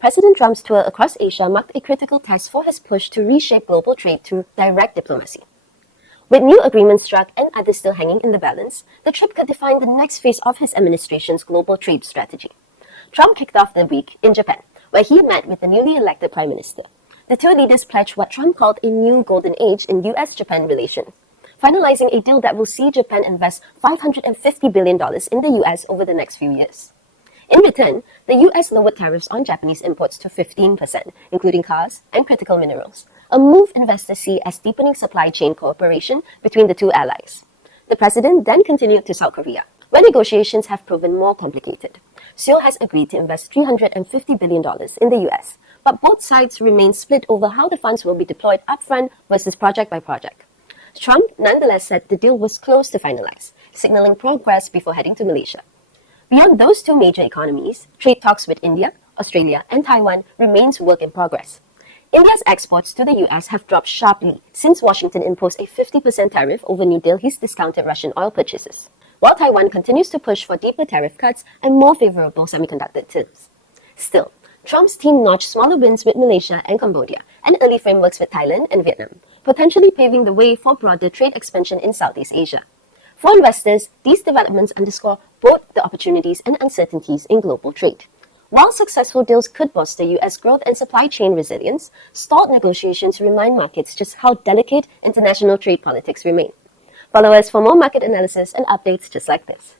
President Trump's tour across Asia marked a critical test for his push to reshape global trade through direct diplomacy. With new agreements struck and others still hanging in the balance, the trip could define the next phase of his administration's global trade strategy. Trump kicked off the week in Japan, where he met with the newly elected prime minister. The two leaders pledged what Trump called a new golden age in US-Japan relations, finalizing a deal that will see Japan invest $550 billion in the US over the next few years. In return, the US lowered tariffs on Japanese imports to 15%, including cars and critical minerals, a move investors see as deepening supply chain cooperation between the two allies. The president then continued to South Korea, where negotiations have proven more complicated. Seoul has agreed to invest $350 billion in the US, but both sides remain split over how the funds will be deployed upfront versus project by project. Trump nonetheless said the deal was close to finalize, signaling progress before heading to Malaysia. Beyond those two major economies, trade talks with India, Australia, and Taiwan remains work in progress. India's exports to the US have dropped sharply since Washington imposed a 50% tariff over New Delhi's discounted Russian oil purchases, while Taiwan continues to push for deeper tariff cuts and more favorable semiconductor terms. Still, Trump's team notched smaller wins with Malaysia and Cambodia and early frameworks with Thailand and Vietnam, potentially paving the way for broader trade expansion in Southeast Asia. For investors, these developments underscore both the opportunities and uncertainties in global trade. While successful deals could bolster US growth and supply chain resilience, stalled negotiations remind markets just how delicate international trade politics remain. Follow us for more market analysis and updates just like this.